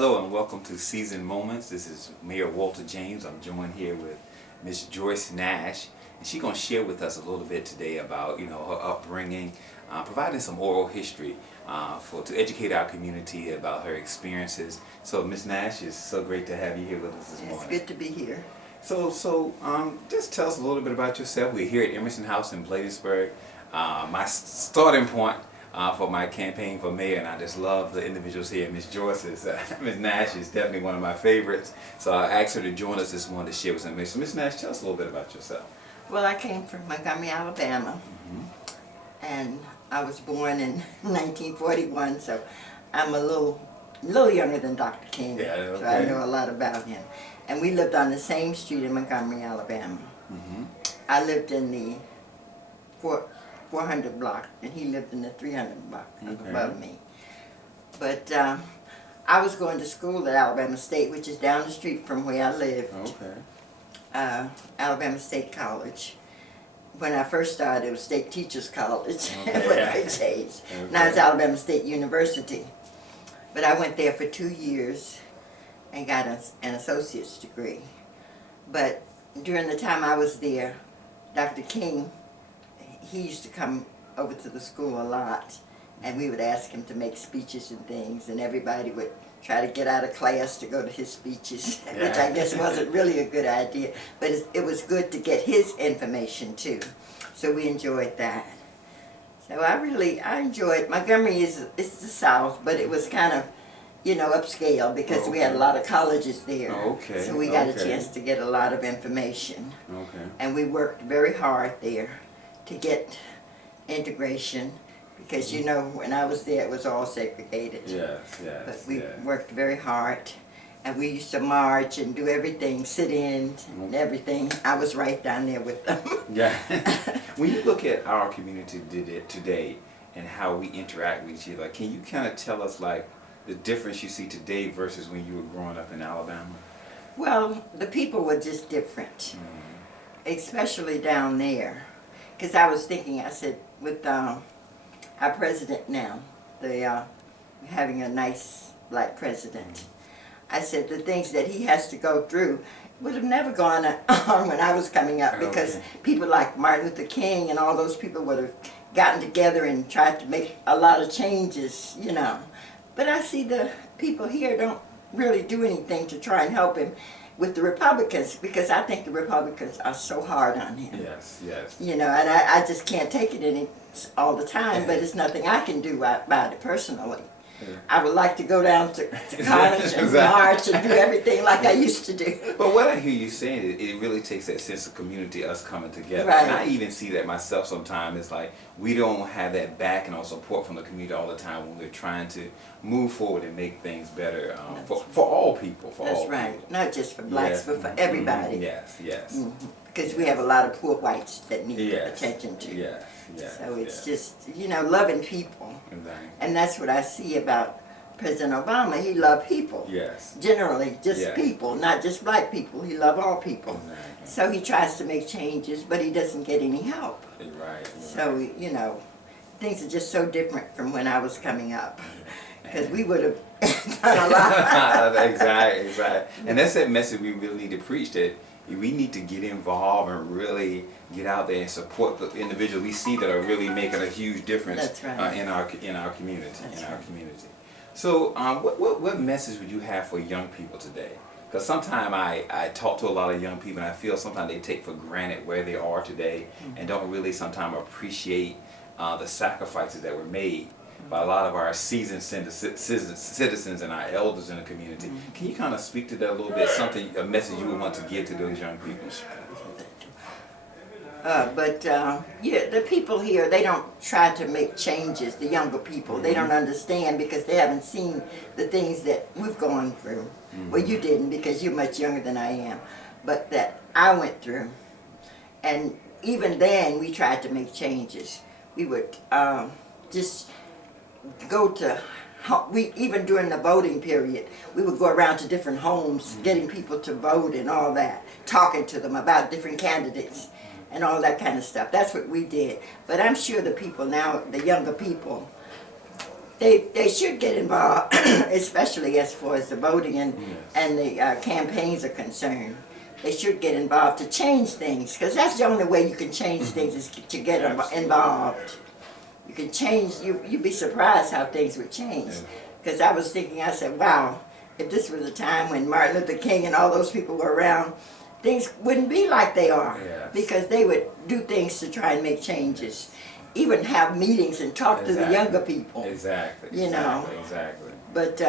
Hello and welcome to Season Moments. This is Mayor Walter James. I'm joined here with Miss Joyce Nash, and she's going to share with us a little bit today about her upbringing, providing some oral history to educate our community about her experiences. So Miss Nash, it's so great to have you here with us this morning. It's good to be here. So just tell us a little bit about yourself. We're here at Emerson House in Bladensburg. My starting point for my campaign for mayor, and I just love the individuals here. Miss Joyce is, Miss Nash is definitely one of my favorites. So I asked her to join us this morning to share with some. So Miss Nash, tell us a little bit about yourself. Well, I came from Montgomery, Alabama, and I was born in 1941, so I'm a little younger than Dr. King, Yeah, okay. so I know a lot about him. And we lived on the same street in Montgomery, Alabama. I lived in the 400 block, and he lived in the 300 block above me. But I was going to school at Alabama State, which is down the street from where I lived. Alabama State College. When I first started, it was State Teachers College, but they changed. Now it's Alabama State University. But I went there for 2 years and got an associate's degree. But during the time I was there, Dr. King, he used to come over to the school a lot, and we would ask him to make speeches and things, and everybody would try to get out of class to go to his speeches, which I guess wasn't really a good idea, but it was good to get his information too. So we enjoyed that. So I enjoyed, Montgomery it's the South, but it was kind of, upscale because we had a lot of colleges there. So we got a chance to get a lot of information. And we worked very hard there to get integration, because when I was there it was all segregated. But we worked very hard, and we used to march and do everything, sit-in and everything. I was right down there with them. When you look at our community today and how we interact with each other, can you kind of tell us the difference you see today versus when you were growing up in Alabama? Well, the people were just different, especially down there. Because I was thinking, I said, with our president now, having a nice black president, I said the things that he has to go through would have never gone on when I was coming up, because people like Martin Luther King and all those people would have gotten together and tried to make a lot of changes, But I see the people here don't really do anything to try and help him with the Republicans, because I think the Republicans are so hard on him. And I just can't take it all the time, but it's nothing I can do about it personally. I would like to go down to college and march and do everything like I used to do. But what I hear you saying, it really takes that sense of community, us coming together. And I even see that myself sometimes. It's like we don't have that backing or support from the community all the time when we're trying to move forward and make things better for all people. That's right. Not just for blacks, but for everybody. Because we have a lot of poor whites that need attention to. So it's just, loving people. And that's what I see about President Obama. He loved people. Generally, just people, not just black people. He loved all people. So he tries to make changes, but he doesn't get any help. So, things are just so different from when I was coming up. Because we would have done a lot. Exactly. And that's that message we really need to preach, that we need to get involved and really get out there and support the individuals we see that are really making a huge difference in our community. So, what message would you have for young people today? Because sometimes I talk to a lot of young people, and I feel sometimes they take for granted where they are today and don't really sometimes appreciate the sacrifices that were made by a lot of our seasoned citizens and our elders in the community. Can you kind of speak to that a little bit, a message you would want to give to those young people? The people here, they don't try to make changes, the younger people. They don't understand because they haven't seen the things that we've gone through. Well, you didn't, because you're much younger than I am, but that I went through. And even then, we tried to make changes. We would just go to, even during the voting period, we would go around to different homes, getting people to vote and all that, talking to them about different candidates and all that kind of stuff. That's what we did. But I'm sure the people now, the younger people, They should get involved, especially as far as the voting and the campaigns are concerned. They should get involved to change things, because that's the only way you can change things is to get involved. You can change, you'd be surprised how things would change. Because I was thinking, I said, wow, if this was a time when Martin Luther King and all those people were around, things wouldn't be like they are. Because they would do things to try and make changes. Even have meetings and talk to the younger people. You know. But,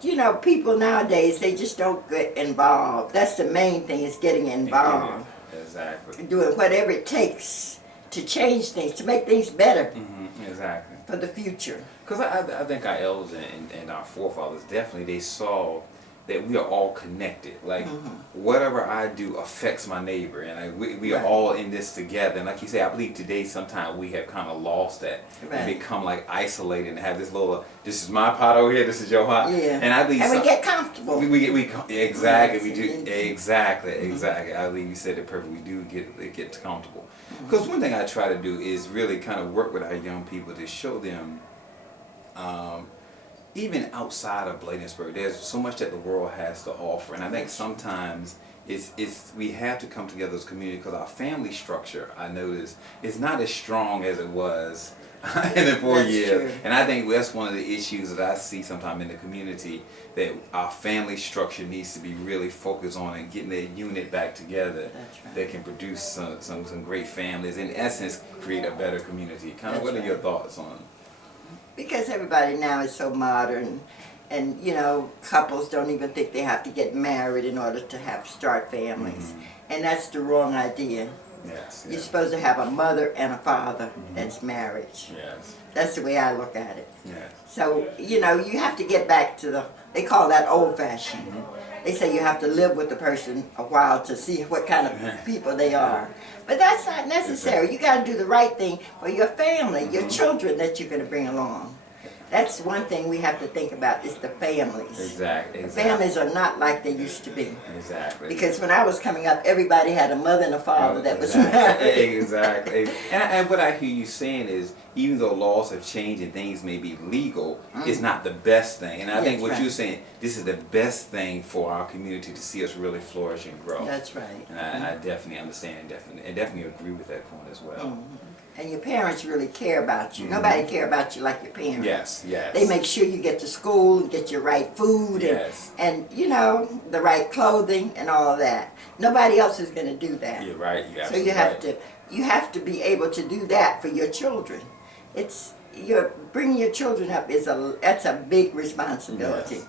you know, people nowadays, they just don't get involved. That's the main thing, is getting involved. Doing whatever it takes to change things, to make things better. For the future. Because I think our elders and our forefathers, definitely, they saw that we are all connected. Like, whatever I do affects my neighbor, and we are all in this together. And like you say, I believe today sometimes we have kind of lost that and become like isolated and have this little, this is my pot over here, this is your pot. And I believe we get comfortable. Exactly, we do. Exactly. I believe you said it perfect. We do get comfortable. Because one thing I try to do is really kind of work with our young people to show them, even outside of Bladensburg, there's so much that the world has to offer, and I think sometimes we have to come together as a community, because our family structure, I notice, is not as strong as it was in the 4 years. And I think that's one of the issues that I see sometimes in the community, that our family structure needs to be really focused on and getting that unit back together that can produce some great families, in essence create a better community. Kind of, what are your thoughts on? Because everybody now is so modern, and you know, couples don't even think they have to get married in order to start families, and that's the wrong idea. You're supposed to have a mother and a father. That's marriage. That's the way I look at it. So you know, you have to get back to they call that old-fashioned. They say you have to live with the person a while to see what kind of people they are. But that's not necessary. You got to do the right thing for your family, your children that you're going to bring along. That's one thing we have to think about, is the families. Exactly. The families are not like they used to be. Because when I was coming up, everybody had a mother and a father that was married. And what I hear you saying is, even though laws have changed and things may be legal, it's not the best thing. And I think what you're saying, this is the best thing for our community to see us really flourish and grow. That's right. And I definitely understand, and definitely agree with that point as well. And your parents really care about you. Nobody care about you like your parents. Yes. They make sure you get to school and get your right food and you know, the right clothing and all of that. Nobody else is going to do that. You're right. So you have to be able to do that for your children. Bringing your children up that's a big responsibility.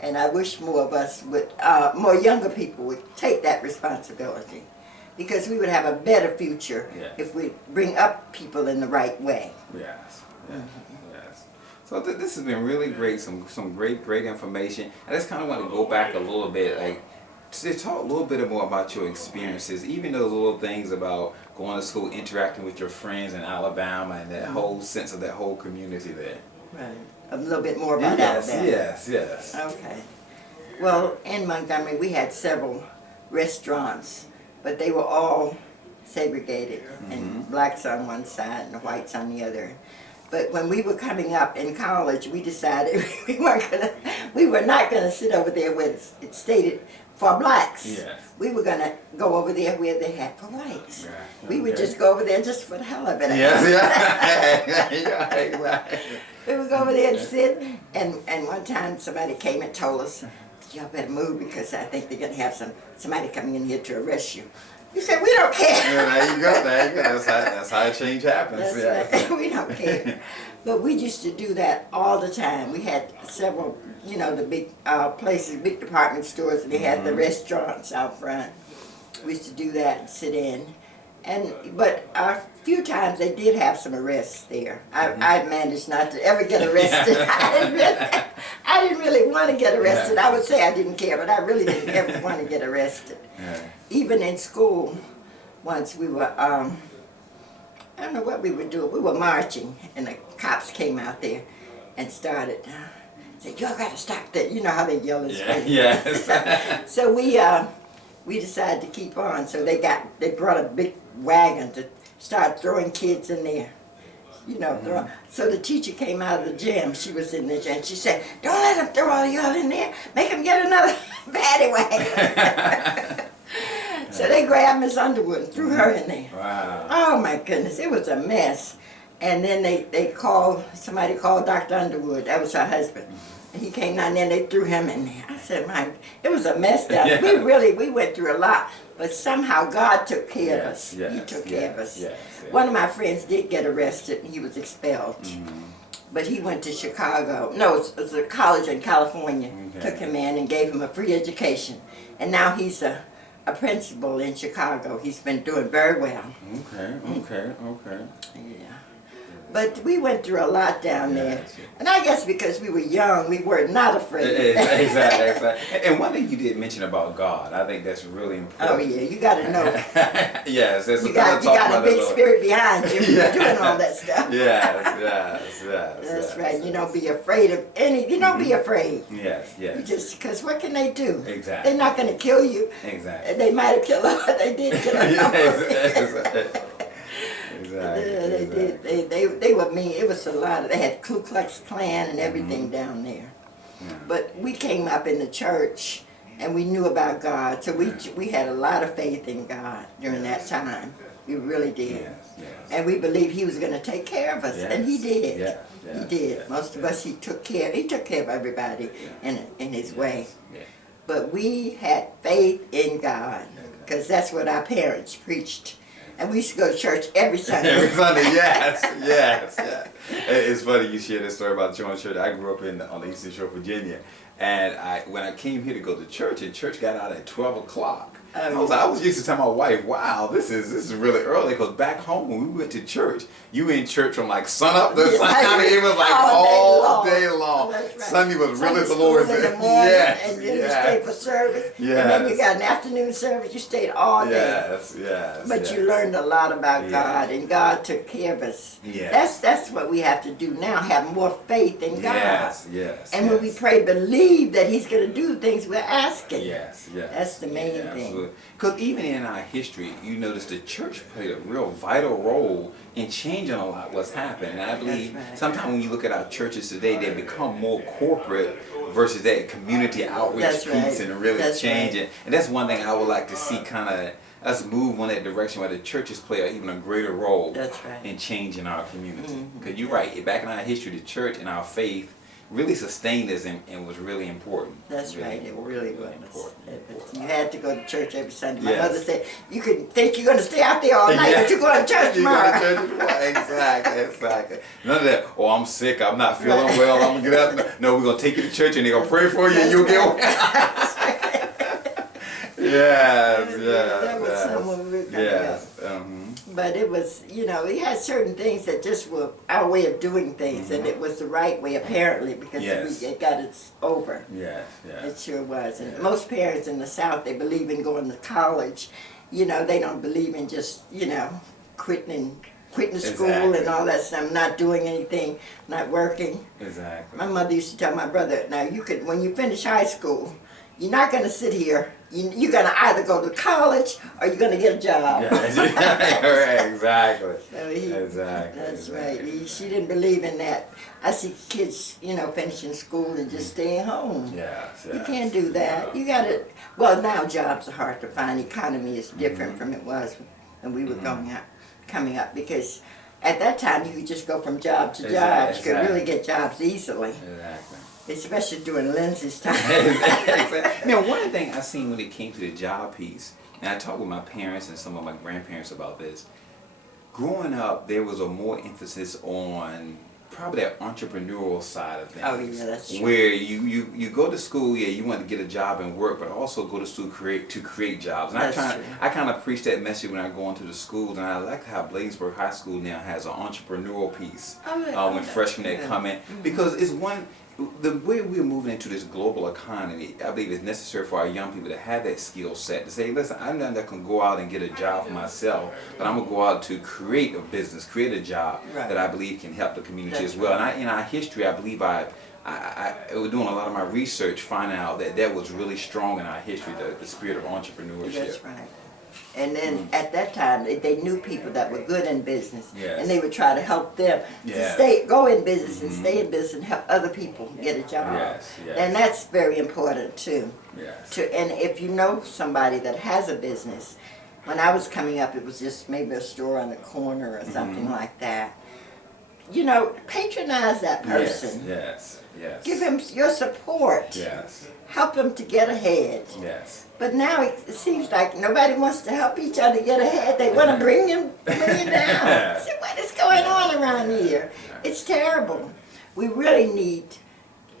And I wish more of us would, more younger people would take that responsibility. Because we would have a better future if we bring up people in the right way. So this has been really great, some great information. I just kind of want to go back a little bit, like, to talk a little bit more about your experiences, even those little things about going to school, interacting with your friends in Alabama, and that whole sense of that whole community there. A little bit more about Alabama. Yes. Okay. Well, in Montgomery, we had several restaurants, but they were all segregated, and blacks on one side and the whites on the other. But when we were coming up in college, we decided we were not gonna sit over there where it stated for blacks. We were gonna go over there where they had for whites. We would just go over there just for the hell of it. We would go over there and sit, and one time somebody came and told us, y'all better move, because I think they're gonna have somebody coming in here to arrest you. We said, we don't care. There you go. That's how change happens. Right. We don't care. But we used to do that all the time. We had several, you know, the big places, big department stores, and they had the restaurants out front. We used to do that and sit in. But a few times they did have some arrests there. I managed not to ever get arrested. I didn't really want to get arrested. I would say I didn't care, but I really didn't ever want to get arrested. Even in school, once we were, I don't know what we were doing. We were marching, and the cops came out there and started, said, y'all got to stop that. You know how they yell at So we decided to keep on. So they brought a big wagon to start throwing kids in there. you know, so the teacher came out of the gym. She was in the gym. She said, "Don't let them throw all y'all in there. Make them get another paddy wagon." So they grabbed Miss Underwood and threw her in there. Wow. Oh my goodness, it was a mess. And then somebody called Dr. Underwood. That was her husband. And he came down there and they threw him in there. I said, it was a mess down there. We went through a lot. But somehow God took care of us. He took care of us. One of my friends did get arrested and he was expelled. But he went to Chicago. No, it was a college in California. Took him in and gave him a free education. And now he's a principal in Chicago. He's been doing very well. Okay. Yeah. But we went through a lot down there. And I guess because we were young, we were not afraid. Exactly. And one thing you did mention about God, I think that's really important. Oh yeah, you got to know. Yes, that's you got a big spirit behind you doing all that stuff. Yes. That's right. You don't be afraid of any. You don't be afraid. Yes. You just, because what can they do? Exactly. They're not going to kill you. Exactly. They might have killed us. They did kill us. Exactly. They were mean. It was a lot of. They had Ku Klux Klan and everything down there. But we came up in the church and we knew about God, so we had a lot of faith in God during that time. We really did. And we believed He was going to take care of us, and He did. He did. Most of us, He took care of everybody in His way. But we had faith in God, because that's what our parents preached. And we used to go to church every Sunday. Every Sunday, yes. It's funny you share this story about the church. I grew up on the Eastern Shore, Virginia, and when I came here to go to church, and church got out at 12 o'clock. I was used to tell my wife, "Wow, this is really early." Because back home when we went to church, you were in church from like sun up to sundown. It was like all day long. Right. Sunday was really the Lord's day. And then you stayed for service. And then you got an afternoon service. You stayed all day. But you learned a lot about God, and God took care of us. That's what we have to do now. Have more faith in God. And when we pray, believe that He's going to do things we're asking. That's the main thing. Because even in our history, you notice the church played a real vital role in changing a lot what's happened. And I believe sometimes when you look at our churches today, they become more corporate versus that community outreach piece and really changing. And that's one thing I would like to see kind of us move on that direction where the churches play even a greater role in changing our community. Because you're right, back in our history, the church and our faith really sustained us and was really important. That's right, it really was. You had to go to church every Sunday. My mother said, you could think you're going to stay out there all night, but you're going to church tomorrow. Exactly. None of that, "Oh, I'm sick, I'm not feeling well, I'm going to get up." No, we're going to take you to church and they're going to pray for you and you'll get well. That was someone we were coming up. But it was, we had certain things that just were our way of doing things, and it was the right way apparently, because it got us over. It sure was. And most parents in the South, they believe in going to college. They don't believe in just, quitting school and all that stuff, not doing anything, not working. My mother used to tell my brother, now when you finish high school, you're not going to sit here. You're going to either go to college or you're going to get a job. Exactly. That's right. She didn't believe in that. I see kids, finishing school and just staying home. You can't do that. You got to. Well, now jobs are hard to find. Economy is different from it was when we were coming up, because at that time you could just go from job to job. You could really get jobs easily. Especially during Lindsay's time. One of the things I seen when it came to the job piece, and I talked with my parents and some of my grandparents about this, growing up there was a more emphasis on probably that entrepreneurial side of things. Oh yeah, that's true. Where you go to school, you want to get a job and work, but also go to school to create jobs. And I kind of preach that message when I go into the schools, and I like how Bladensburg High School now has an entrepreneurial piece when freshmen come in, because it's the way we're moving into this global economy, I believe it's necessary for our young people to have that skill set, to say, listen, I'm not going to go out and get a job for myself, but I'm going to go out to create a business, create a job that I believe can help the community as well. And in our history, I believe I was doing a lot of my research, finding out that was really strong in our history, the spirit of entrepreneurship. That's right. And then at that time, they knew people that were good in business, Yes. and they would try to help them Yes. to go in business and stay in business and help other people get a job. Yes, yes. And that's very important too. Yes. And if you know somebody that has a business, when I was coming up, it was just maybe a store on the corner or something like that. You know, patronize that person. Yes, yes. Give him your support. Yes, Help him to get ahead. yes. But now it seems like nobody wants to help each other get ahead. They want to bring you down. See what is going on around here? It's terrible. We really need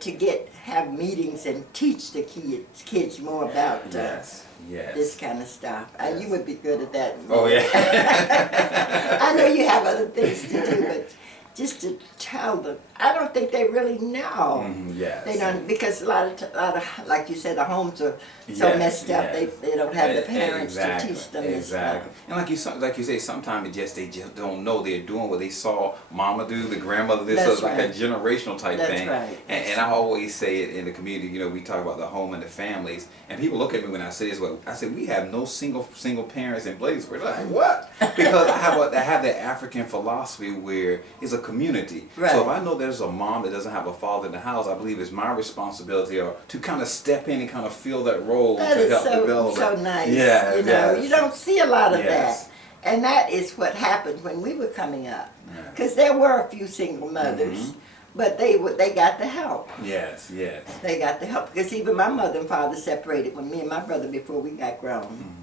to have meetings and teach the kids more about Yes, yes. this kind of stuff. You would be good at that. Oh, yeah. I know you have other things to do, but just to tell them, I don't think they really know. Yes. They don't, because a lot of, like you said, the homes are so Yes, messed up. yes. They don't have the parents Exactly, to teach them this stuff. exactly. And like you say, sometimes they just don't know they're doing what they saw Mama do, the grandmother. This That's is like right. a generational type That's thing. right. And I always say it in the community. You know, we talk about the home and the families, and people look at me when I say this. Well, I say we have no single parents in Bladensburg. They're like, what? Because I have that African philosophy where it's a community. Right. So if I know there's a mom that doesn't have a father in the house, I believe it's my responsibility to kind of step in and kind of fill that role That to is help so develop it. nice. Yeah, you know, yes. you don't see a lot of Yes. that. And that is what happened when we were coming up. Yeah. Because there were a few single mothers, but they got the help. Yes, yes. They got the help. Because even my mother and father separated with me and my brother before we got grown.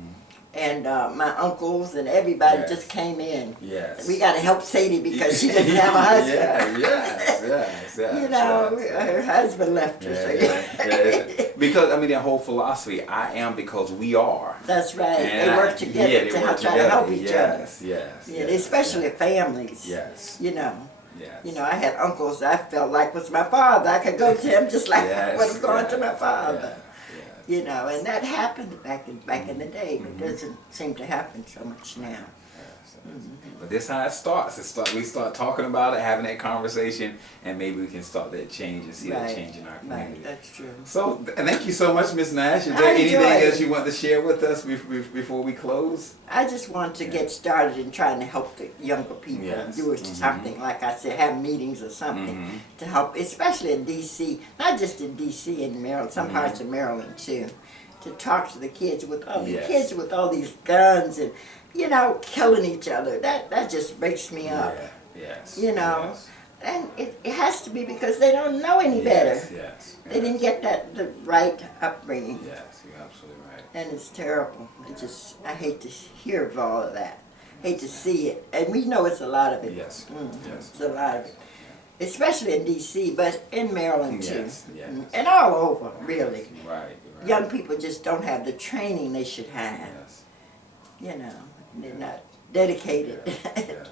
And my uncles and everybody Yes. just came in. Yes. We got to help Sadie because she doesn't have a husband. Yeah, yes. You know, her husband left her. Yeah. Because, I mean, that whole philosophy, I am because we are. That's right. And they work together they to work try to help each other. Yes, yes. Yeah, yes, especially families. Yes. You know. Yes. You know, I had uncles I felt like was my father. I could go to him just like Yes, what I'm going yes, to my father. yes. You know, and that happened back in the day, but it doesn't seem to happen so much now. But this is how it starts. We start talking about it, having that conversation, and maybe we can start that change and see that change in our community. Right, that's true. So, thank you so much, Miss Nash. Is there I anything enjoyed it. else you want to share with us before we close? I just want to get started in trying to help the younger people Yes. do something, like I said, have meetings or something to help, especially in D.C., not just in D.C., in Maryland, some parts of Maryland too, to talk to the kids with all the kids with all these guns and, you know, killing each other. That just breaks me up. Yeah. Yes. You know, Yes. and it has to be because they don't know any better. Yes. They didn't get the right upbringing, Yes, you're absolutely right. and it's terrible. I hate to hear of all of that. Hate to see it, and we know it's a lot of it. Yes. Yes. It's a lot of it, especially in D.C., but in Maryland too, Yes. Yes. and all over really. Right. Young people just don't have the training they should have. Yes. You know, they're not dedicated. Yes.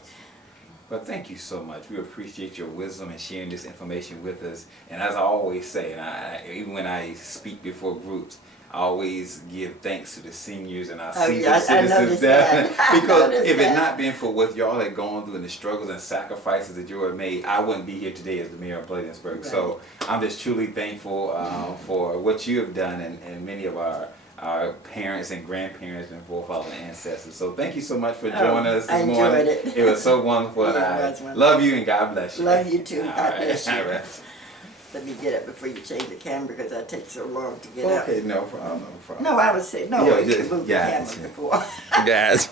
But thank you so much. We appreciate your wisdom and sharing this information with us. And as I always say, and even when I speak before groups, I always give thanks to the seniors and our senior citizens there. Because if it not been for what y'all had gone through and the struggles and sacrifices that you have made, I wouldn't be here today as the mayor of Bladensburg. Right. So I'm just truly thankful for what you have done and many of our parents and grandparents and forefathers and ancestors. So thank you so much for joining us this morning. I enjoyed it. It was so wonderful. And I love you and God bless you. Love you too. God bless you. All right. Let me get up before you change the camera because that takes so long to get up. Okay, no problem. No, I was saying, no, you could move the camera before. Guys.